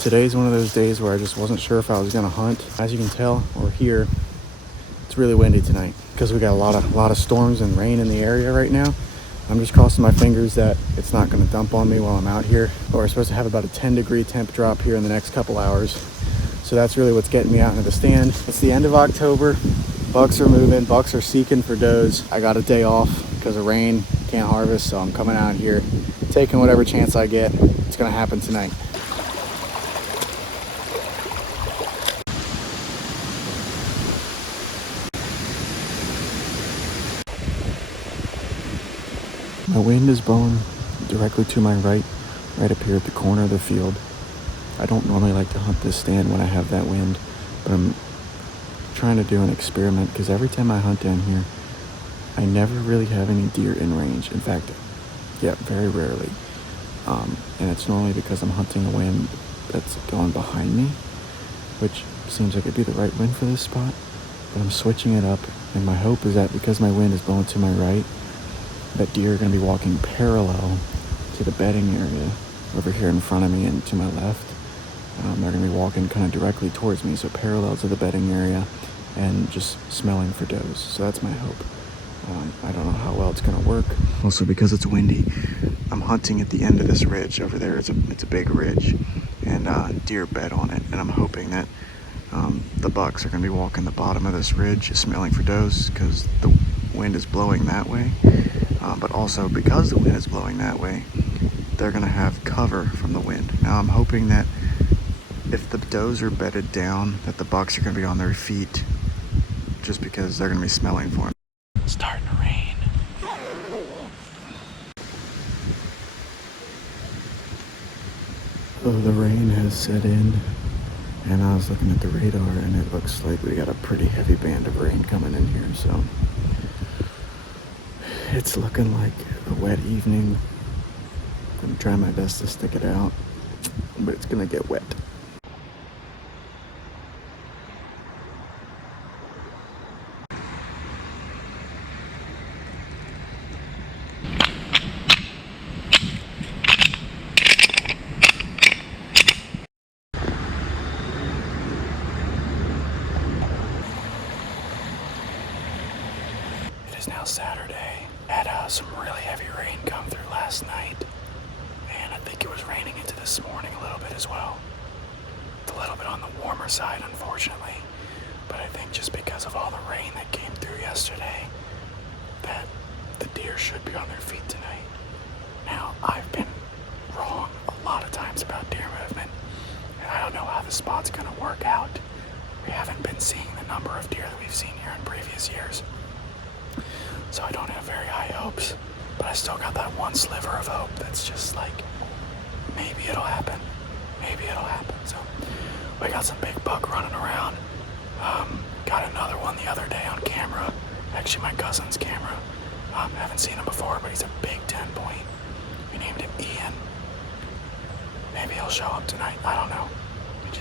Today's one of those days where I just wasn't sure if I was gonna hunt. As you can tell or hear, it's really windy tonight because we got a lot of storms and rain in the area right now. I'm just crossing my fingers that it's not gonna dump on me while I'm out here. But we're supposed to have about a 10-degree temp drop here in the next couple hours. So that's really what's getting me out into the stand. It's the end of October. Bucks are moving, bucks are seeking for does. I got a day off because of rain, can't harvest, so I'm coming out here, taking whatever chance I get. It's gonna happen tonight. My wind is blowing directly to my right up here at the corner of the field. I don't normally like to hunt this stand when I have that wind, but I'm trying to do an experiment because every time I hunt down here, I never really have any deer in range. In fact, yeah, very rarely. And it's normally because I'm hunting a wind that's going behind me, which seems like it'd be the right wind for this spot, but I'm switching it up, and my hope is that because my wind is blowing to my right, that deer are going to be walking parallel to the bedding area over here in front of me and to my left. They're going to be walking kind of directly towards me, so parallel to the bedding area and just smelling for does. So that's my hope. I don't know how well it's going to work. Also, because it's windy, I'm hunting at the end of this ridge over there. It's a big ridge, and deer bed on it, and I'm hoping that the bucks are going to be walking the bottom of this ridge smelling for does because the wind is blowing that way. But also because the wind is blowing that way, they're going to have cover from the wind. Now I'm hoping that if the does are bedded down, that the bucks are going to be on their feet just because they're going to be smelling for them. It's starting to rain. So the rain has set in, and I was looking at the radar, and it looks like we got a pretty heavy band of rain coming in here, so it's looking like a wet evening. I'm trying my best to stick it out, but it's gonna get wet. It is now Saturday. Had some really heavy rain come through last night, and I think it was raining into this morning a little bit as well. It's a little bit on the warmer side, unfortunately, but I think just because of all the rain that came through yesterday, that the deer should be on their feet tonight. Now, I've been wrong a lot of times about deer movement, and I don't know how the spot's gonna work out. We haven't been seeing the number of deer that we've seen here in previous years, so I don't have very high hopes, but I still got that one sliver of hope that's just like, maybe it'll happen. Maybe it'll happen. So we got some big buck running around. Got another one the other day on camera. Actually, my cousin's camera. Haven't seen him before, but he's a big 10-point. We named him Ian. Maybe he'll show up tonight. I don't know. I'm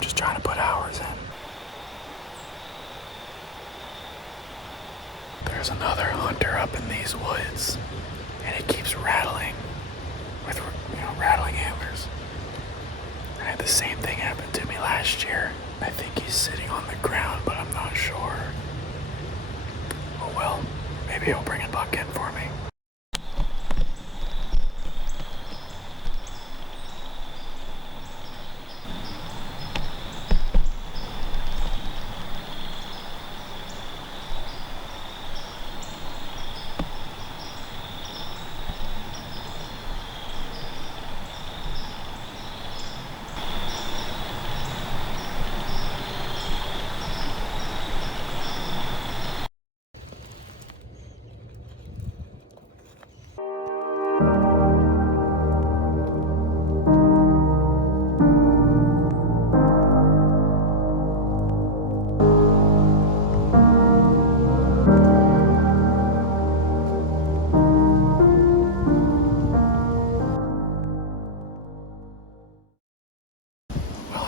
just trying to put hours in. There's another hunter up in these woods, and it keeps rattling with, rattling antlers. I had the same thing happen to me last year. I think he's sitting on the ground, but I'm not sure. Oh well, maybe he'll bring a buck in for me.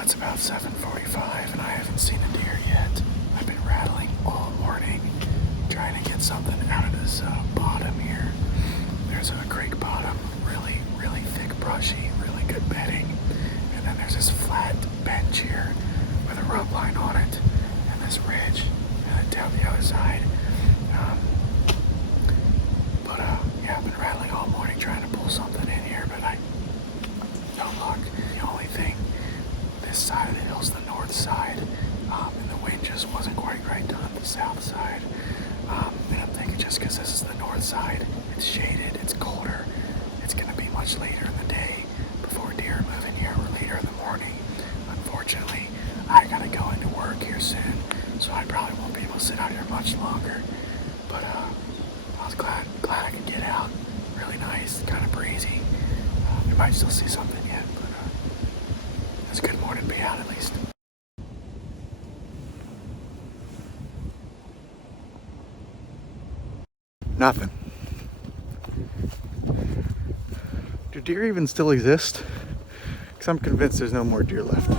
It's about 7:45 and I haven't seen a deer yet. I've been rattling all morning trying to get something out of this bottom here. There's a creek bottom, really thick brushy, really good bedding. And there's this flat bench here with a rope line on it, and this ridge, and then down the other side. Yeah, I've been rattling all morning trying to pull something in here, but no luck. The only thing, this side of the hill's the north side, and the wind just wasn't quite right to hunt the south side. And I'm thinking just because this is the north side, it's shaded, it's colder, it's going to be much later in the day before deer move in here, or later in the morning. Unfortunately, I got to go into work here soon, so I probably won't be able to sit out here much longer. But I was glad I could get out. Really nice, kind of breezy. We might still see something yet, but it's a good morning to be out at least. Nothing. Do deer even still exist? Because I'm convinced there's no more deer left.